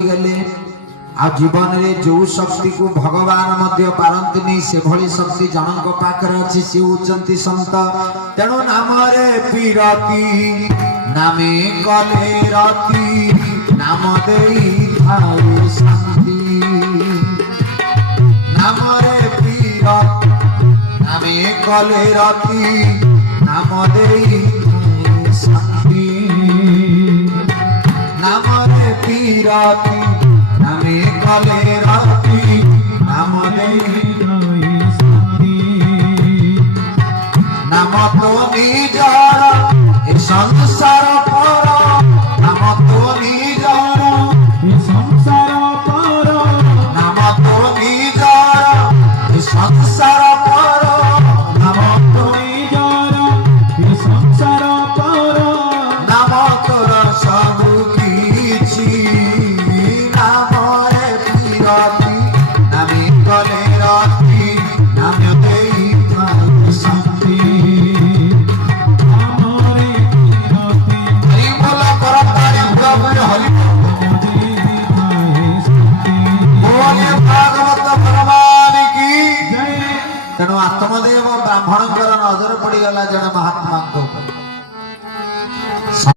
गले आ जीवन रे जो शक्ति को भगवान मध्य पारंतनी से भली शक्ति जनक पाखरे अछि से उचंती संत तेणु नाम रे पीरती नामे कले रति नाम देई थाई शांति नाम रे पीरती नामे कले रति नाम देई थाई शांति नाम रे पीरती नामे कले रति नाम देई थाई शांति नाम तो निजर ए संसार पर नाम तो निजर ए संसार पर नाम तो निजर ए संसार पर नाम तो निजर ए संसार पर नाम तोर सब किछि नाम रे पीरती नामे कले रति नाम देई थाई शांति तेणु आत्मदेव ब्राह्मण नजर पड़गला जड़े महात्मा को